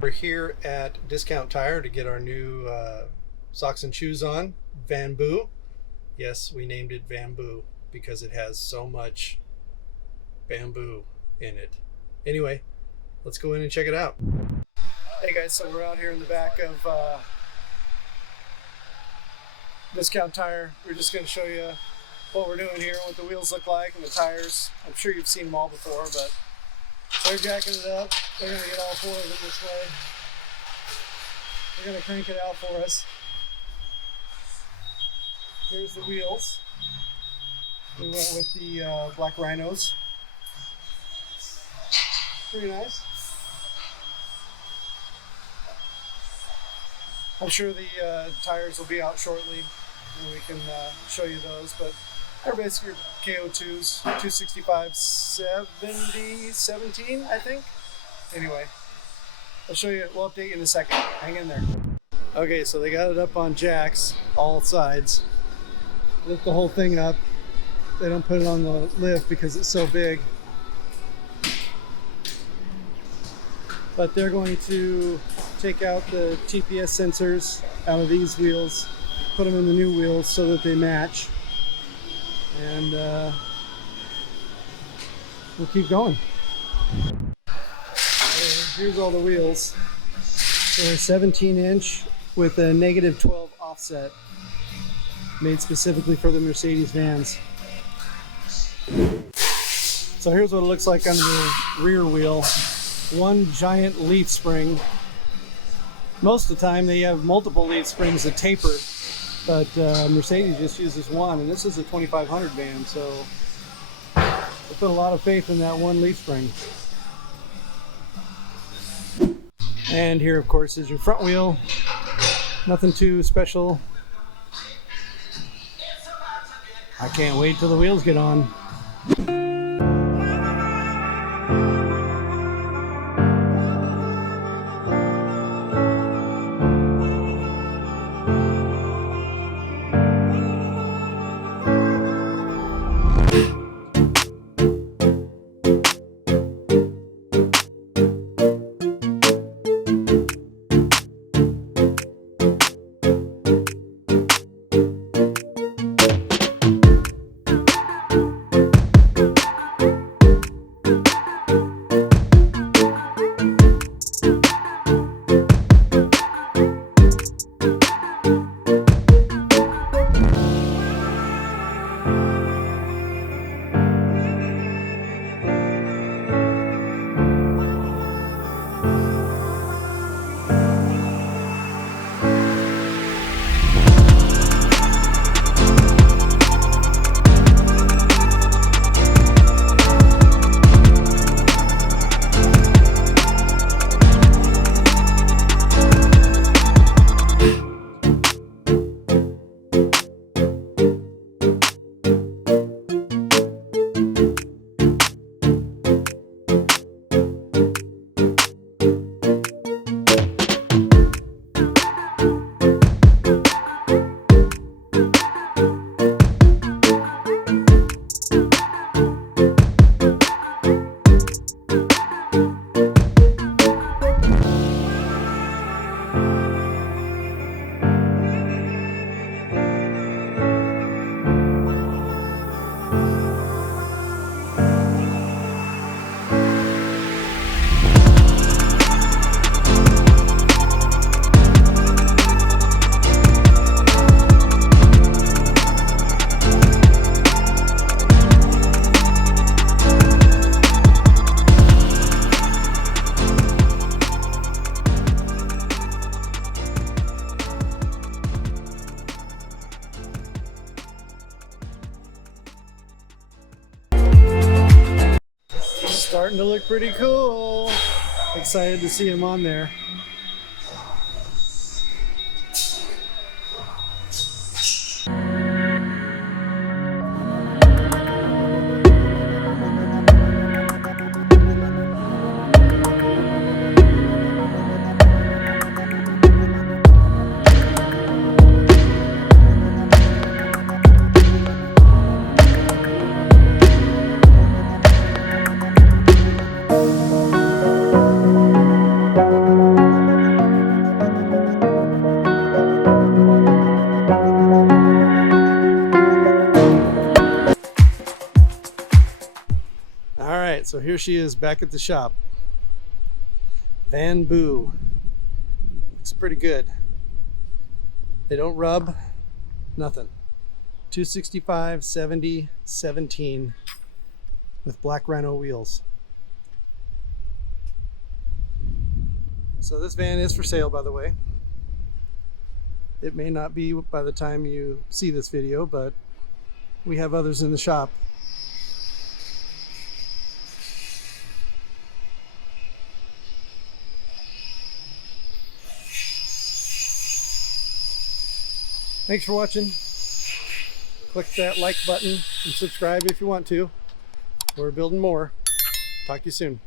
We're here at Discount Tire to get our new socks and shoes on, Bamboo. Yes, we named it Bamboo because it has so much bamboo in it. Anyway, let's go in and check it out. Hey guys, so we're out here in the back of Discount Tire. We're just going to show you what we're doing here, what the wheels look like and the tires. I'm sure you've seen them all before, but they're jacking it up. They're going to get all four of them this way. They're going to crank it out for us. Here's the wheels. We went with the black rhinos. Pretty nice. I'm sure the tires will be out shortly and we can show you those, but they're basically KO2s, 265 70 17, I think. Anyway, I'll show you, we'll update you in a second. Hang in there. Okay, so they got it up on jacks, all sides. Lift the whole thing up. They don't put it on the lift because it's so big. But they're going to take out the GPS sensors out of these wheels, put them in the new wheels so that they match. And we'll keep going. Here's all the wheels. They're 17-inch with a -12 offset, made specifically for the Mercedes vans. So here's what it looks like on the rear wheel. One giant leaf spring. Most of the time they have multiple leaf springs that taper, but Mercedes just uses one, and this is a 2500 van, so I put a lot of faith in that one leaf spring. And here, of course, is your front wheel. Nothing too special. I can't wait till the wheels get on. Starting to look pretty cool. Excited to see him on there. here she is back at the shop. Van Boo. Looks pretty good. They don't rub, nothing. 265, 70, 17 with black rhino wheels. So this van is for sale, by the way. It may not be by the time you see this video, but we have others in the shop. Thanks for watching. Click that like button and subscribe if you want to. We're building more. Talk to you soon.